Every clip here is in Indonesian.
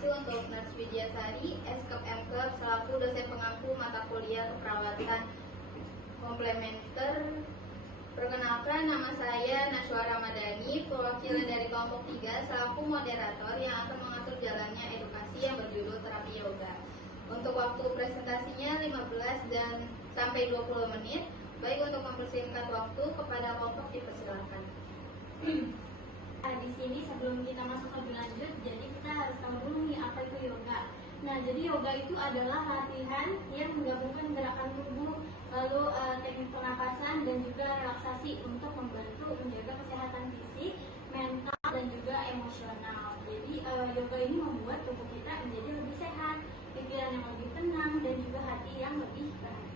kasih untuk Nurse Widyasari, Eskep MKep, selaku dosen pengampu mata kuliah keperawatan komplementer. Perkenalkan, nama saya Nashwa Ramadhani, perwakilan dari kelompok 3, selaku moderator yang akan mengatur jalannya edukasi yang berjudul terapi yoga. Untuk waktu presentasinya 15 dan sampai 20 menit. Baik, untuk mempersingkat waktu kepada kelompok dipersilakan. Di sini sebelum kita masuk lebih lanjut, jadi kita harus tahu dulu nih apa itu yoga. Nah, jadi yoga itu adalah latihan yang menggabungkan gerakan tubuh, lalu teknik pernapasan dan juga relaksasi untuk membantu menjaga kesehatan fisik, mental dan juga emosional. Jadi yoga ini membuat tubuh kita menjadi lebih sehat, pikiran yang lebih tenang dan juga hati yang lebih bahagia.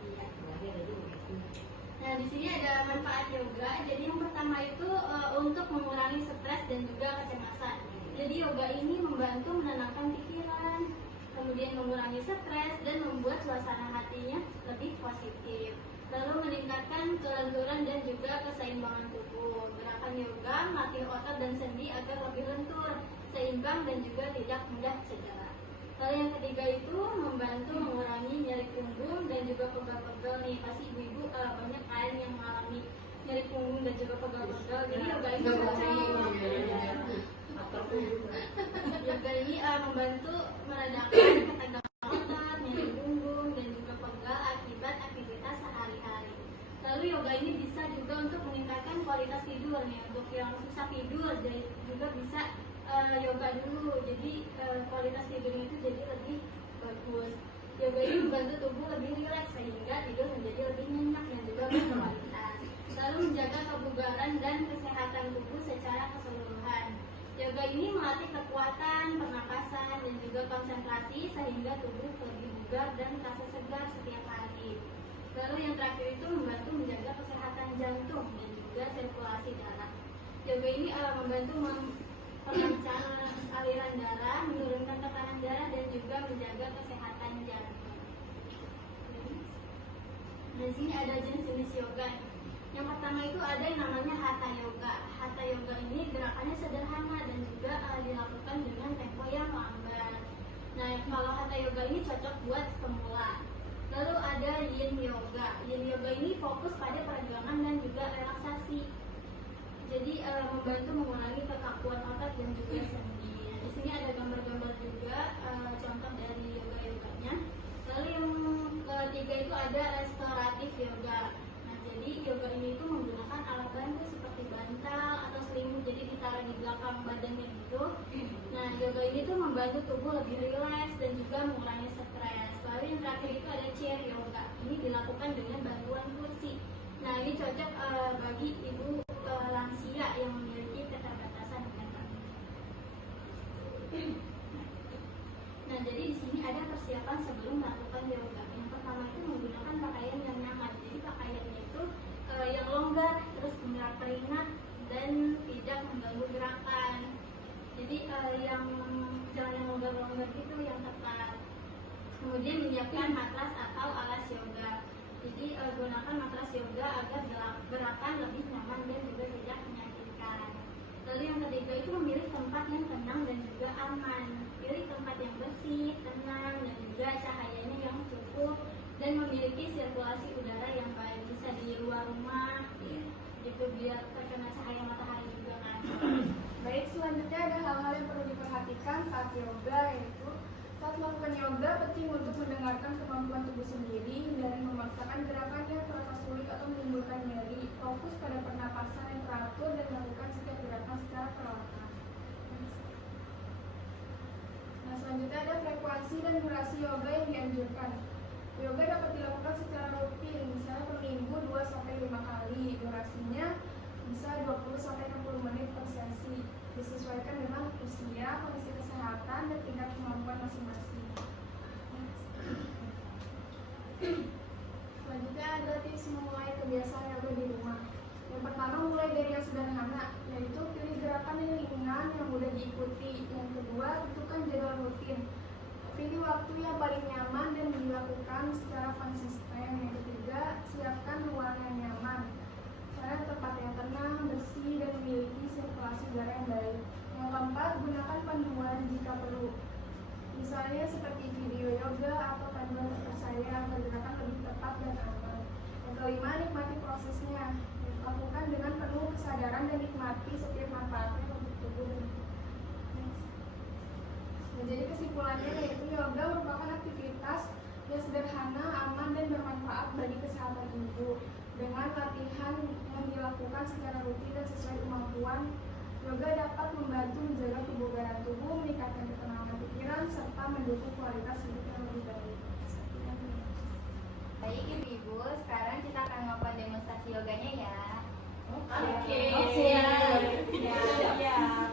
Nah, di sini ada manfaat yoga. Jadi yang pertama itu untuk mengurangi stres dan juga kecemasan. Jadi yoga ini membantu menenangkan pikiran, kemudian mengurangi stres dan membuat suasana hatinya lebih positif. Lalu meningkatkan kelenturan dan juga keseimbangan tubuh. Gerakan yoga melatih otot dan sendi agar lebih lentur, seimbang dan juga tidak mudah cedera. Lalu yang ketiga itu membantu mengurangi nyeri punggung dan juga pegal-pegal nih. Pasti ibu-ibu banyak kan yang mengalami nyeri punggung dan juga pegal-pegal. Jadi yoga ini yoga ini membantu meredakan ketegangan otot, nyeri punggung dan juga pegal akibat aktivitas sehari-hari. Lalu yoga ini bisa juga untuk meningkatkan kualitas tidur nih. Untuk yang susah tidur juga bisa yoga dulu, jadi kualitas tidurnya itu jadi lebih bagus. Yoga ini membantu tubuh lebih rileks sehingga tidur menjadi lebih nyenyak dan juga berkualitas. Lalu menjaga kebugaran dan kesehatan tubuh secara keseluruhan. Yoga ini melatih kekuatan, pernapasan dan juga konsentrasi sehingga tubuh lebih bugar dan terasa segar setiap hari. Lalu yang terakhir itu membantu menjaga kesehatan jantung dan juga sirkulasi darah. Yoga ini membantu melancarkan aliran darah, menurunkan tekanan darah dan juga menjaga kesehatan jantung. Di sini ada jenis-jenis yoga. Yang pertama itu ada yang namanya hatha yoga. Hatha yoga ini gerakannya sederhana dan juga dilakukan dengan tempo yang lambat. Nah, kalau hatha yoga ini cocok buat pemula. Lalu ada yin yoga. Yin yoga ini fokus pada peregangan dan juga relaksasi. Jadi membantu mengurangi kekakuan otot dan juga sendi. Di sini ada gambar-gambar juga contoh dari yoga-yoganya. Lalu yang ketiga itu ada restoratif yoga. Nah, jadi yoga ini itu menggunakan alat bantu seperti bantal atau selimut, jadi ditaruh di belakang badannya gitu. Nah, yoga ini tuh membantu tubuh lebih rileks dan juga mengurangi stres. Lalu yang terakhir itu ada chair yoga. Ini dilakukan dengan bantuan kursi. Nah, ini cocok bagi ibu lansia yang memiliki keterbatasan mental. Nah, jadi di sini ada persiapan sebelum melakukan yoga. Yang pertama itu menggunakan pakaian yang nyaman. Jadi pakaiannya itu yang longgar, terus menyerap keringat dan tidak mengganggu gerakan. Jadi yang jangan yang longgar-longgar gitu, yang tepat. Kemudian menyiapkan matras atau alas yoga. Jadi gunakan matras yoga agar gerakan lebih nyaman dan juga tidak menyakitkan. Lalu yang ketiga itu memilih tempat yang tenang dan juga aman. Pilih tempat yang bersih, tenang dan juga cahayanya yang cukup dan memiliki sirkulasi udara yang baik. Bisa di luar rumah, gitu biar terkena cahaya matahari juga kan. Baik, selanjutnya ada hal-hal yang perlu diperhatikan saat yoga, yaitu saat melakukan yoga penting untuk mendengarkan kemampuan tubuh sendiri, hindari memaksakan gerakannya terasa sulit atau menimbulkan nyeri. Fokus pada pernapasan yang teratur dan melakukan setiap gerakan secara perlahan. Nah, selanjutnya ada frekuensi dan durasi yoga yang dianjurkan. Yoga dapat dilakukan secara rutin, misalnya per minggu 2-5 kali. Durasinya bisa 20-60 menit per sesi. Disesuaikan dengan usia, kondisi kesehatan, dan tingkat kemampuan masing-masing. Selanjutnya ada tips memulai kebiasaan yoga di rumah. Yang pertama, mulai dari yang sederhana, yaitu pilih gerakan yang ringan yang mudah diikuti. Yang kedua, tentukan jadwal rutin. Pilih waktu yang paling nyaman dan dilakukan secara konsisten. Yang ketiga, siapkan ruang yang nyaman. Cari tempat yang tenang, bersih, dan memiliki sirkulasi udara yang baik. Yang keempat, gunakan panduan jika perlu. misalnya seperti video yoga atau panduan terpercaya agar gerakan lebih tepat dan aman. Yang kelima, nikmati prosesnya. Lakukan dengan penuh kesadaran dan nikmati setiap manfaatnya untuk tubuh dan nah, jadi kesimpulannya yaitu yoga merupakan aktivitas yang sederhana, aman, dan bermanfaat bagi kesehatan tubuh. Dengan latihan yang dilakukan secara rutin dan sesuai kemampuan, yoga dapat membantu menjaga kebugaran tubuh, meningkatkan ketenangan pikiran, serta mendukung kualitas hidup yang lebih baik. Baik ibu-ibu, sekarang kita akan melakukan demonstrasi yoganya ya. Oke. Ya.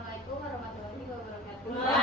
Wassalamualaikum warahmatullahi wabarakatuh.